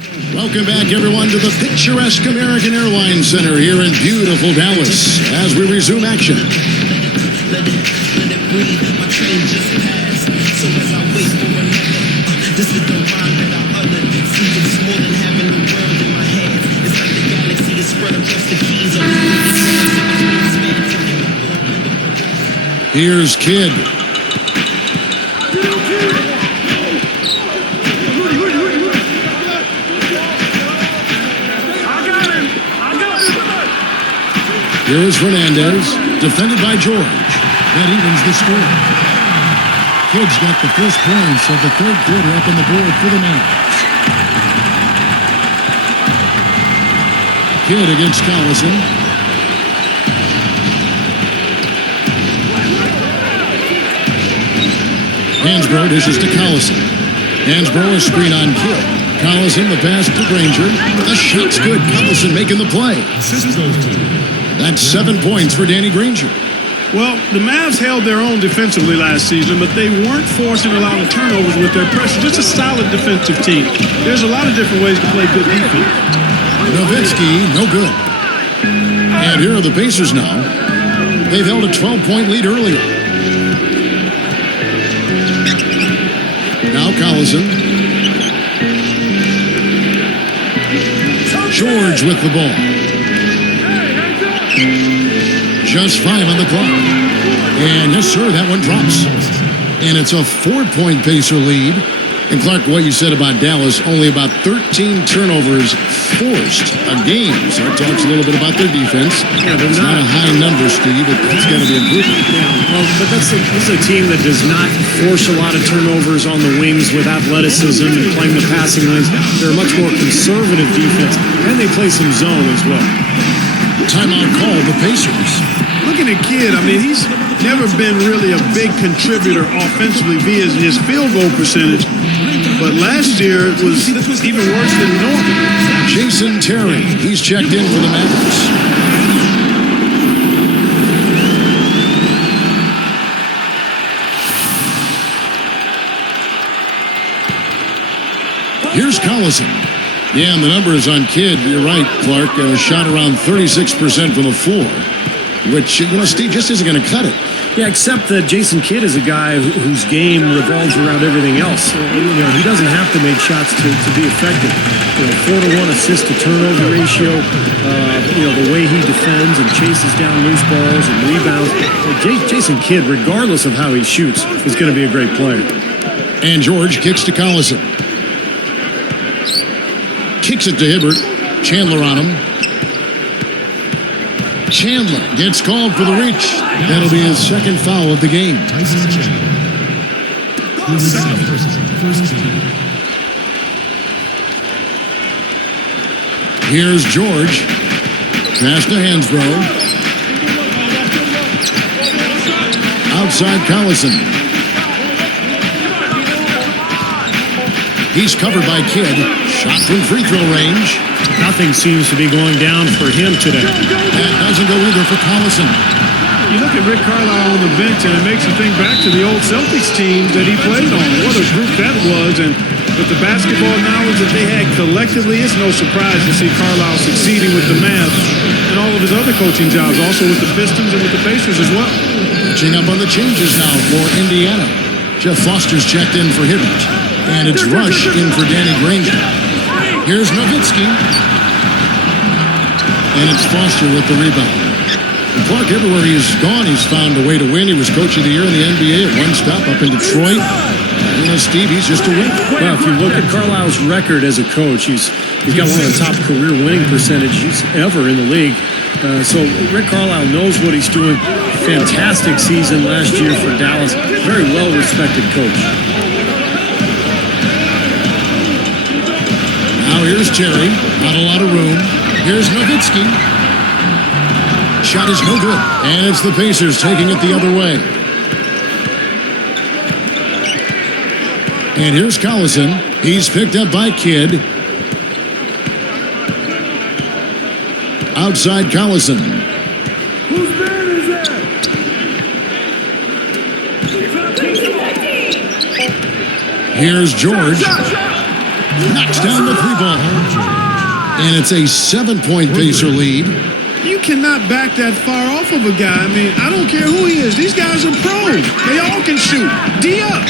Welcome back, everyone, to the picturesque American Airlines Center here in beautiful Dallas as we resume action. Let it breathe, my train just passed. So as I wait for another, this is the rhyme that I uttered. See, it's more than having the world in my hands. It's like the galaxy is spread across the keys of Here's Kidd. Here's Fernandez, defended by George. That evens the score. Kidd's got the first points of the third quarter up on the board for the Mavericks. Kidd against Collison. Hansbrough dishes to Collison. Hansbrough a screen on Kidd. Collison the pass to Granger. The shot's good. Collison making the play. That's 7 points for Danny Granger. Well, the Mavs held their own defensively last season, but they weren't forcing a lot of turnovers with their pressure. Just a solid defensive team. There's a lot of different ways to play good defense. Nowitzki, no good. And here are the Pacers now. They've held a 12-point lead earlier. Now Collison. George with the ball. Just 5 on the clock. And yes, sir, that one drops. And it's a 4-point Pacer lead. And Clark, what you said about Dallas, only about 13 turnovers forced a game. So it talks a little bit about their defense. Yeah, it's not a high number, Steve. It's got to be improvement. Yeah, well, but this is a team that does not force a lot of turnovers on the wings with athleticism and playing the passing lanes. They're a much more conservative defense, and they play some zone as well. Timeout call, the Pacers. Looking at Kidd, I mean, he's never been really a big contributor offensively via his field goal percentage. But last year it was even worse than normal. Jason Terry, he's checked in for the Mavericks. Here's Collison. Yeah, and the numbers on Kidd, you're right, Clark, shot around 36% from the floor, which, Steve just isn't going to cut it. Yeah, except that Jason Kidd is a guy whose game revolves around everything else. He doesn't have to make shots to be effective. 4-to-1 assist to turnover ratio, the way he defends and chases down loose balls and rebounds. Jason Kidd, regardless of how he shoots, is going to be a great player. And George kicks to Collison. Kicks it to Hibbert. Chandler on him. Chandler gets called for the reach. That'll be his second foul of the game. Here's George. Pass to Hansbrough. Outside Collison. He's covered by Kidd. Shot from free throw range. Nothing seems to be going down for him today. That doesn't go either for Collison. You look at Rick Carlisle on the bench, and it makes you think back to the old Celtics team that he played on. What a group that was. And with the basketball knowledge that they had collectively, it's no surprise to see Carlisle succeeding with the Mavs and all of his other coaching jobs, also with the Pistons and with the Pacers as well. Catching up on the changes now for Indiana. Jeff Foster's checked in for Hibbert. And it's Rush in for Danny Granger. Here's Nowitzki. And it's Foster with the rebound. And Clark, everywhere he's gone, he's found a way to win. He was coach of the year in the NBA at one stop up in Detroit. Steve, he's just a winner. Well, if you look at Carlisle's record as a coach, he's got one of the top career winning percentages ever in the league. So Rick Carlisle knows what he's doing. Fantastic season last year for Dallas. Very well-respected coach. Now here's Terry. Not a lot of room. Here's Nowitzki. Shot is no good. And it's the Pacers taking it the other way. And here's Collison. He's picked up by Kidd. Outside Collison. Whose man is that? Here's George. knocks down the three ball. And it's a 7-point Pacer lead. You cannot back that far off of a guy. I mean, I don't care who he is. These guys are pros. They all can shoot. D up.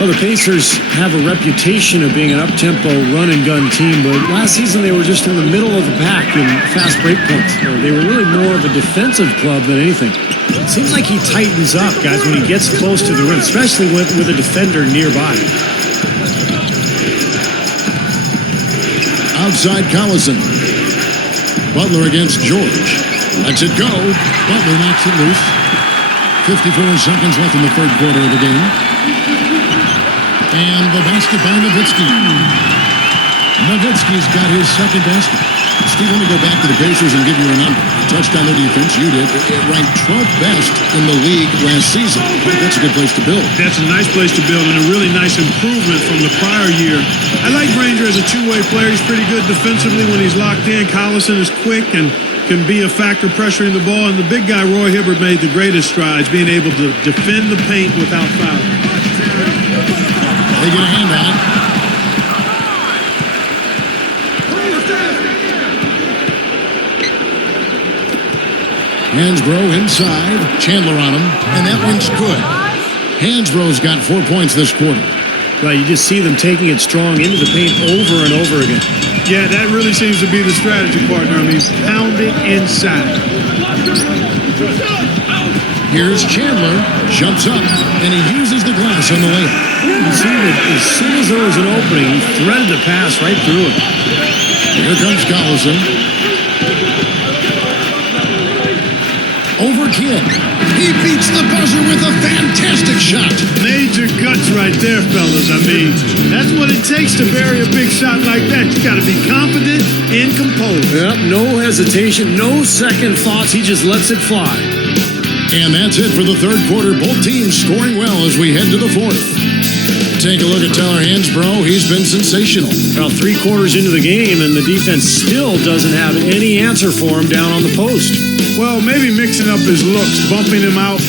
Well, the Pacers have a reputation of being an up-tempo run-and-gun team, but last season they were just in the middle of the pack in fast break points. They were really more of a defensive club than anything. It seems like he tightens up, guys, when he gets close to the rim, especially with a defender nearby. Outside Collison. Butler against George. Lets it go. Butler knocks it loose. 54 seconds left in the third quarter of the game. And the basket by Nowitzki. Nowitzki's got his second basket. Steve, let me go back to the Pacers and give you a number. Touched on the defense. You did. It ranked 12th best in the league last season. That's a good place to build. That's a nice place to build and a really nice improvement from the prior year. I like Granger as a two-way player. He's pretty good defensively when he's locked in. Collison is quick and can be a factor pressuring the ball. And the big guy, Roy Hibbert, made the greatest strides, being able to defend the paint without fouling. They get a hand on it. Hansbrough inside. Chandler on him. And that one's good. Hansbrough's got 4 points this quarter. Right, you just see them taking it strong into the paint over and over again. Yeah, that really seems to be the strategy, partner. I mean, pound it inside. Here's Chandler. Jumps up. And he uses the glass on the layup. You see that as soon as there was an opening, he threaded the pass right through it. Here comes Collison. Over Kidd. He beats the buzzer with a fantastic shot. Major guts right there, fellas. I mean, that's what it takes to bury a big shot like that. You got to be confident and composed. Yep, no hesitation, no second thoughts. He just lets it fly. And that's it for the third quarter. Both teams scoring well as we head to the fourth. Take a look at Tyler Hansbrough. He's been sensational. About 3 quarters into the game, and the defense still doesn't have any answer for him down on the post. Well, maybe mixing up his looks, bumping him out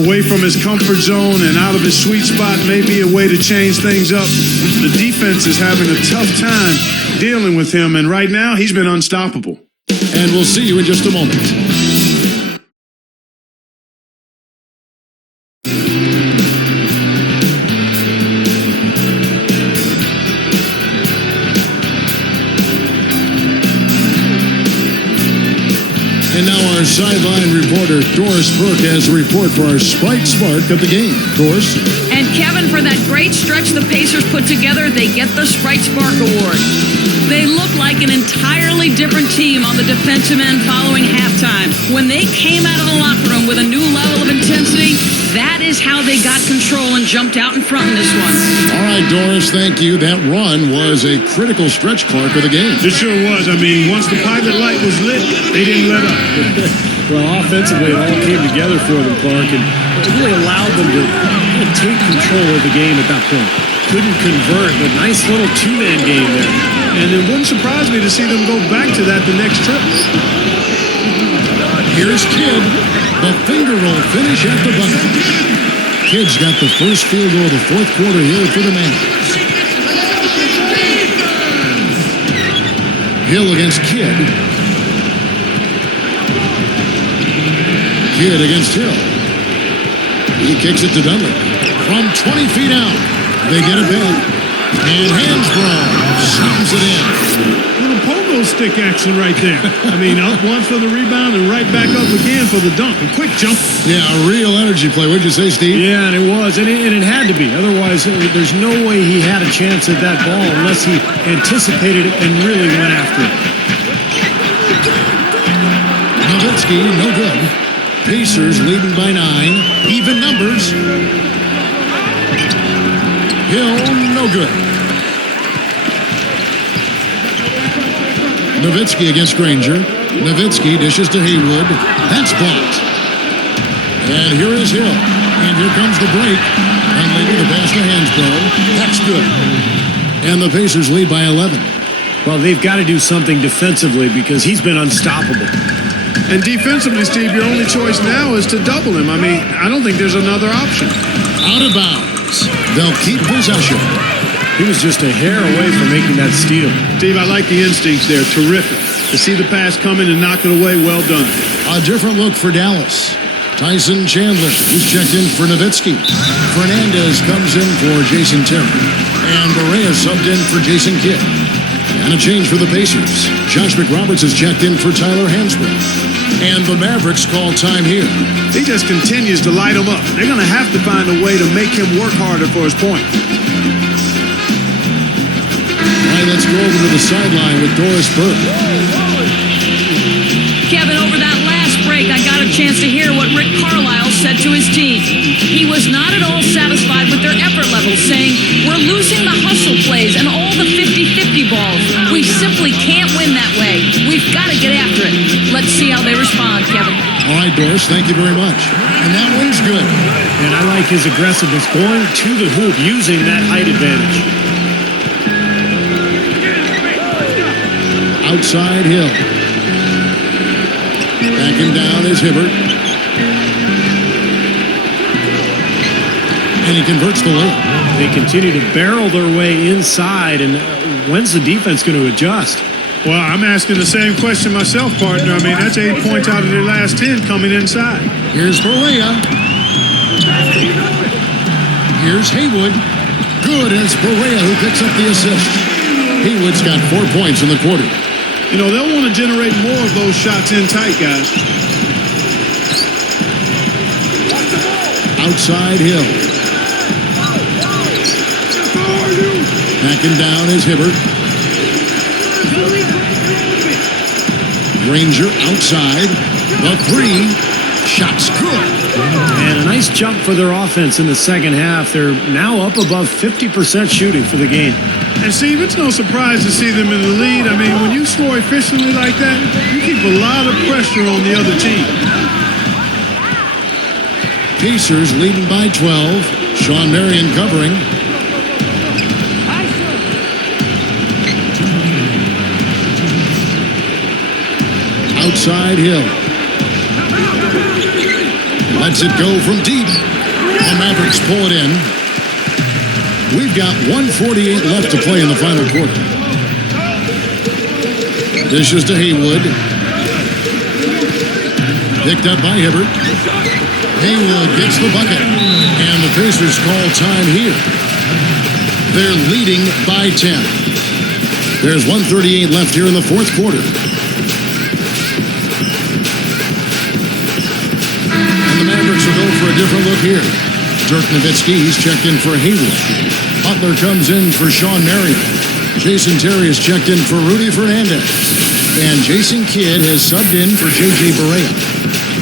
away from his comfort zone and out of his sweet spot may be a way to change things up. The defense is having a tough time dealing with him, and right now he's been unstoppable. And we'll see you in just a moment. And now our sideline reporter, Doris Burke, has a report for our Sprite Spark of the game. Doris? And Kevin, for that great stretch the Pacers put together, they get the Sprite Spark Award. They look like an entirely different team on the defensive end following halftime. When they came out of the locker room with a new level of intensity, that is how they got control and jumped out in front in this one. All right, Doris, thank you. That run was a critical stretch, Clark, of the game. It sure was. I mean, once the pilot light was lit, they didn't let up. Well, offensively, it all came together for them, Clark, and it really allowed them to take control of the game at that point. Couldn't convert, but nice little two-man game there. And it wouldn't surprise me to see them go back to that the next trip. Here's Kidd. The finger roll finish at the buzzer. Kidd's got the first field goal of the fourth quarter here for the Mavericks. Hill against Kidd. Kidd against Hill. He kicks it to Dunlap. From 20 feet out, they get it back. And Hansbrough slams it in. Little pogo stick action right there. I mean, up once for the rebound and right back up again for the dunk. A quick jump. Yeah, a real energy play. What'd you say, Steve? Yeah, and it was. And it had to be. Otherwise, there's no way he had a chance at that ball unless he anticipated it and really went after it. Nowitzki, no good. Pacers leading by 9. Even numbers. Hill, no good. Nowitzki against Granger. Nowitzki dishes to Haywood. That's blocked. And here is Hill. And here comes the break. And later the pass to Hansbrough. That's good. And the Pacers lead by 11. Well, they've got to do something defensively because he's been unstoppable. And defensively, Steve, your only choice now is to double him. I mean, I don't think there's another option. Out of bounds. They'll keep possession. He was just a hair away from making that steal. Steve, I like the instincts there. Terrific. To see the pass coming and knock it away, well done. A different look for Dallas. Tyson Chandler, he's checked in for Nowitzki. Fernandez comes in for Jason Terry. And Barea subbed in for Jason Kidd. And a change for the Pacers. Josh McRoberts is checked in for Tyler Hansbrough. And the Mavericks call time here. He just continues to light them up. They're going to have to find a way to make him work harder for his point. All right, let's go over to the sideline with Doris Burke. Kevin, over that last break, I got a chance to hear what Rick Carlisle said to his team. He was not at all satisfied with their effort levels, saying, "We're losing the hustle plays and all the 50-50 balls. We simply can't win that way. We've got to get after it." Let's see how they respond, Kevin. All right, Doris, thank you very much. And that one's good. And I like his aggressiveness going to the hoop using that height advantage. Outside Hill. Backing down is Hibbert. And he converts the layup. They continue to barrel their way inside, and when's the defense going to adjust? Well, I'm asking the same question myself, partner. I mean, that's 8 points out of their last 10 coming inside. Here's Barea. Here's Haywood. Good, and it's Barea who picks up the assist. Haywood's got 4 points in the quarter. You know, they'll want to generate more of those shots in tight, guys. Outside Hill. Backing down is Hibbert. Granger outside. The three. Shot's good. And a nice jump for their offense in the second half. They're now up above 50% shooting for the game. And Steve, it's no surprise to see them in the lead. I mean, when you score efficiently like that, you keep a lot of pressure on the other team. Pacers leading by 12. Sean Marion covering. Outside Hill. Lets it go from deep. The Mavericks pull it in. We've got 1:48 left to play in the final quarter. Dishes to Haywood. Picked up by Hibbert. Haywood gets the bucket. And the Pacers call time here. They're leading by 10. There's 1:38 left here in the fourth quarter. And the Mavericks will go for a different look here. Dirk Nowitzki, he's checked in for Haywood. Butler comes in for Sean Marion. Jason Terry is checked in for Rudy Fernandez. And Jason Kidd has subbed in for J.J. Barea.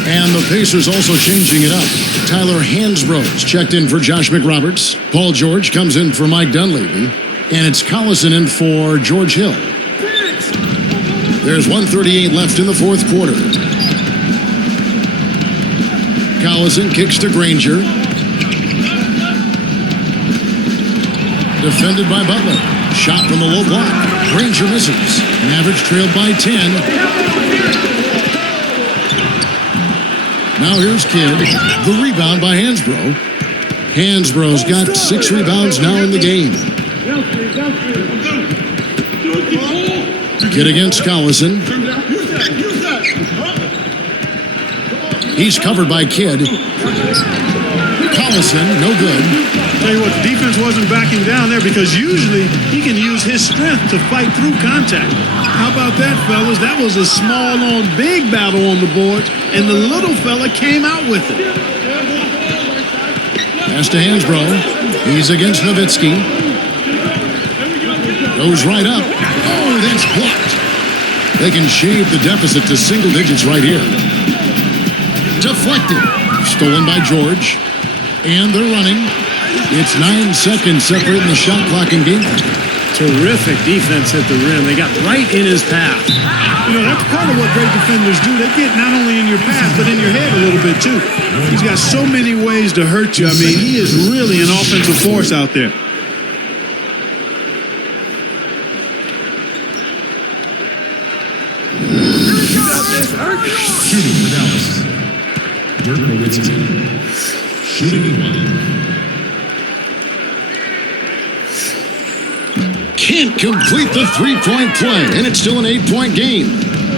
And the Pacers also changing it up. Tyler Hansbrough is checked in for Josh McRoberts. Paul George comes in for Mike Dunleavy. And it's Collison in for George Hill. There's 1:38 left in the fourth quarter. Collison kicks to Granger. Defended by Butler. Shot from the low block. Granger misses. Mavericks trailed by 10. Now here's Kidd. The rebound by Hansbrough. Hansbrough's got 6 rebounds now in the game. Kidd against Collison. He's covered by Kidd. Collison, no good. Tell you what, the defense wasn't backing down there because usually he can use his strength to fight through contact. How about that, fellas? That was a small on big battle on the boards, and the little fella came out with it. Pass to Hansbrough. He's against Nowitzki. Goes right up. Oh, that's blocked. They can shave the deficit to single digits right here. Deflected. Stolen by George. And they're running. It's 9 seconds separating the shot clock and game clock. Terrific defense at the rim. They got right in his path. You know, that's part of what great defenders do. They get not only in your path, but in your head a little bit, too. He's got so many ways to hurt you. I mean, he is really an offensive force out there. Shooting for Dallas. Dirk Nowitzki. Shooting 1. can't complete the three-point play, and it's still an 8-point game.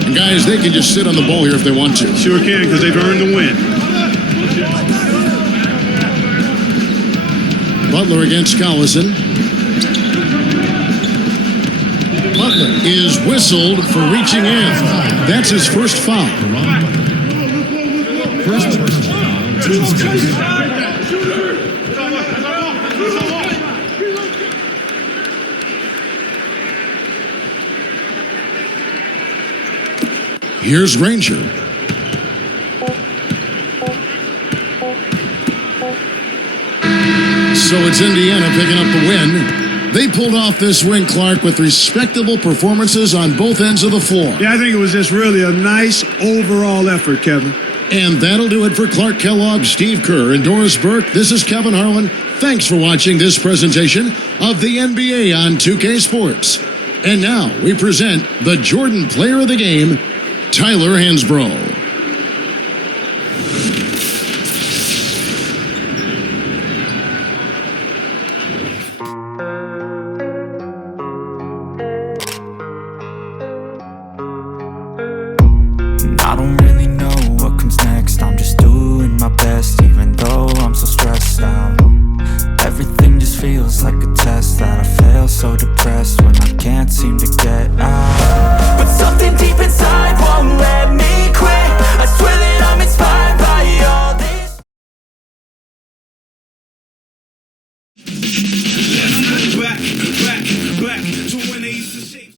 And guys, they can just sit on the ball here if they want to. Sure can, because they've earned the win. Butler against Collison. Butler is whistled for reaching in. That's his first foul. First personal foul. Team's got Here's Granger. So it's Indiana picking up the win. They pulled off this win, Clark, with respectable performances on both ends of the floor. Yeah, I think it was just really a nice overall effort, Kevin. And that'll do it for Clark Kellogg, Steve Kerr, and Doris Burke. This is Kevin Harlan. Thanks for watching this presentation of the NBA on 2K Sports. And now we present the Jordan Player of the Game, Tyler Hansbrough. I don't really know what comes next. I'm just doing my best, even though I'm so stressed out. Everything just feels like a test that I fail, so depressed when I can't seem to get